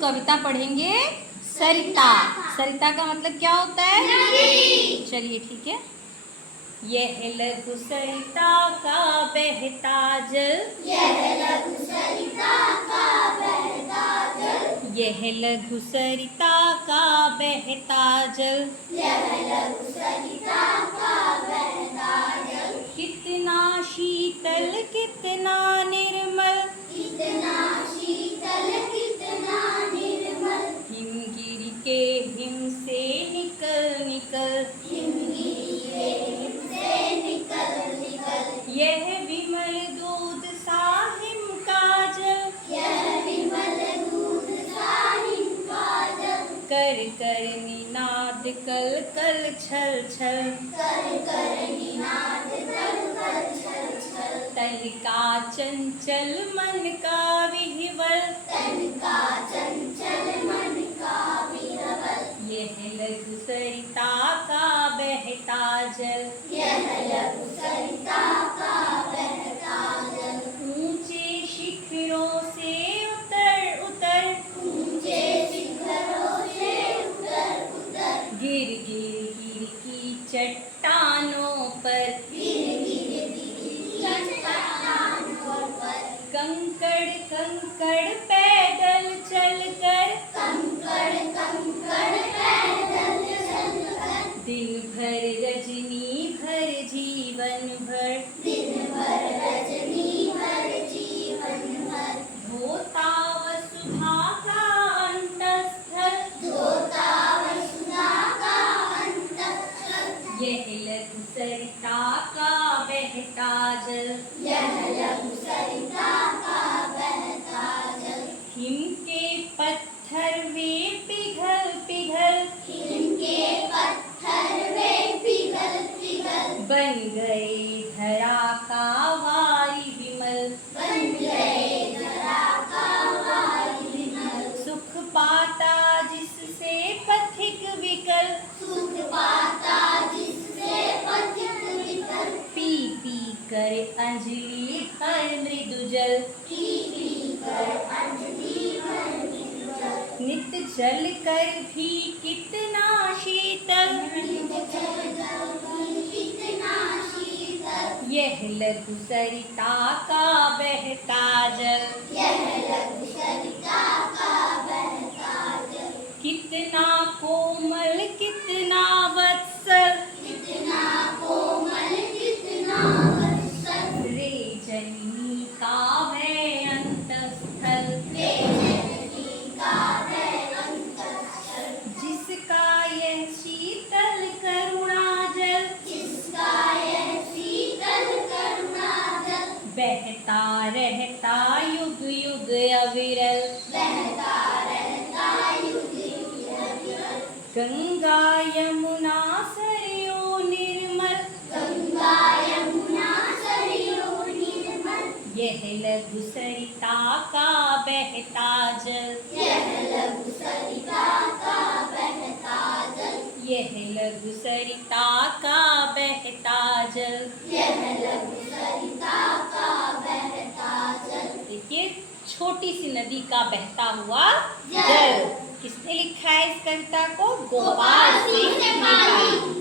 कविता पढ़ेंगे सरिता। सरिता का मतलब क्या होता है? नदी। चलिए ठीक है। यह लघु सरिता का बहता जल, यह लघु सरिता का बहता जल, यह लघु सरिता का बहता जल, यह लघु सरिता का बहता जल, कितना शीतल कितना निर्मल, कितना शीतल कितना निर्मल, हिमगिरी के हिम से निकल निकल, हिमगिरी के हिम से निकल निकल, यह विमल दूध सा हिम का जल, यह विमल दूध सा हिम का जल, कर कर निनाद कल कल छल छल, कर कर निनाद कर कर छल छल, तन का चंचल मन का विह्वल, तन का चंचल मन का विह्वल, यह लघु सरिता का बहता जल, यह लघु सरिता का बहता जल, ऊंचे शिखरों से उतर उतर, ऊंचे शिखरों से उतर उतर, गिर गिर गिर की चट्टानों पर, गिर गिर गिर चट्टानों पर, कंकड़ कंकड़ पैदल चलकर, कंकड़ कंकड़ पैदल चलकर, दिन भर रजनी भर जीवन भर, दिन भर रजनी भर जीवन भर, धोता वसुधा का अंतस्थल, धोता वसुधा का अंतस्थल, यह लघु सरिता का बहता जल, यह लघु सरिता का बहता जल, हिम के पत्थर वे पिघल पिघल, हिम के पत्थर वे पिघल पिघल, बन गए धरा का वारी विमल, बन गए धरा का वारी विमल, सुख पाता जिससे पथिक विकल, सुख पाता जिससे पथिक विकल, पी पी कर अंजलि हर मृदु जल, पी पी कर अंजलि भर जल, नित जल कर भी कितना शीतल, नित जल जल भी कितना शीतल, यह लघु सरिता का बहता जल, यह लघु सरिता का बहता जल, कितना कोमल कितना वत्सल, कितना कोमल कितना वत्सल, रे जननी का है अंतस्थल, वे जननी का है अंतस्थल, जिसका यह शीतल करुणा जल, जिसका यह शीतल करुणा जल, बहता रहता युग युग अविरल, बहता रहता युग युग अविरल, गंगा यमुना सरयू निर्मल, गंगा यमुना सरयू निर्मल, यह लघु सरिता का बहता जल, यह लघु सरिता का बहता जल, यह लघु सरिता का बहता जल। यह लघु सरिता का बहता जल, देखिए छोटी सी नदी का बहता हुआ जल। जल। किसने लिखा है इस कविता को? गोपाल सिंह नेपाली।